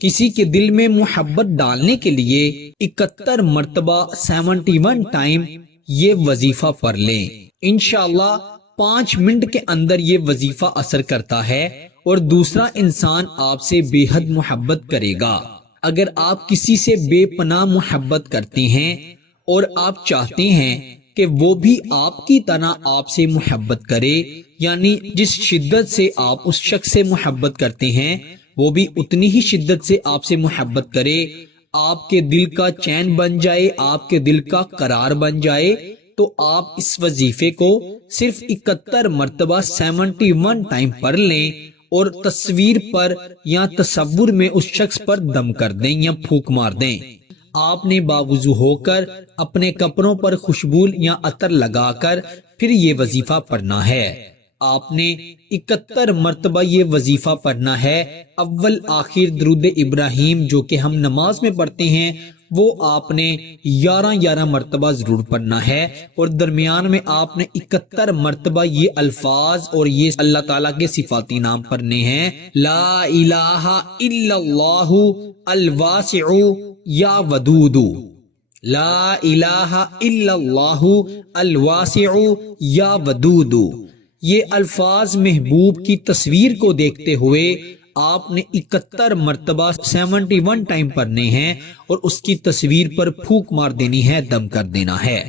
کسی کے دل میں محبت ڈالنے کے لیے 71 مرتبہ 71 ٹائم یہ وظیفہ پڑھ لیں۔ انشاءاللہ 5 منٹ کے اندر یہ وظیفہ اثر کرتا ہے اور دوسرا انسان آپ سے بے حد محبت کرے گا۔ اگر آپ کسی سے بے پناہ محبت کرتے ہیں اور آپ چاہتے ہیں کہ وہ بھی آپ کی طرح آپ سے محبت کرے، یعنی جس شدت سے آپ اس شخص سے محبت کرتے ہیں وہ بھی اتنی ہی شدت سے آپ سے محبت کرے، آپ کے دل کا چین بن جائے، آپ کے دل کا قرار بن جائے، تو آپ اس وظیفے کو صرف 71 مرتبہ 71 ٹائم پڑھ لیں اور تصویر پر یا تصور میں اس شخص پر دم کر دیں یا پھونک مار دیں۔ آپ نے باوضو ہو کر اپنے کپڑوں پر خوشبو یا عطر لگا کر پھر یہ وظیفہ پڑھنا ہے۔ آپ نے 71 مرتبہ یہ وظیفہ پڑھنا ہے۔ اول آخر درود ابراہیم جو کہ ہم نماز میں پڑھتے ہیں وہ آپ نے 11 مرتبہ ضرور پڑھنا ہے، اور درمیان میں آپ نے 71 مرتبہ یہ الفاظ اور یہ اللہ تعالیٰ کے صفاتی نام پڑھنے ہیں۔ لا الہ الا اللہ الواسع یا ودود، لا الہ الا اللہ الواسع یا ودود۔ یہ الفاظ محبوب کی تصویر کو دیکھتے ہوئے آپ نے 71 مرتبہ 71 ٹائم پڑھنے ہیں اور اس کی تصویر پر پھونک مار دینی ہے، دم کر دینا ہے۔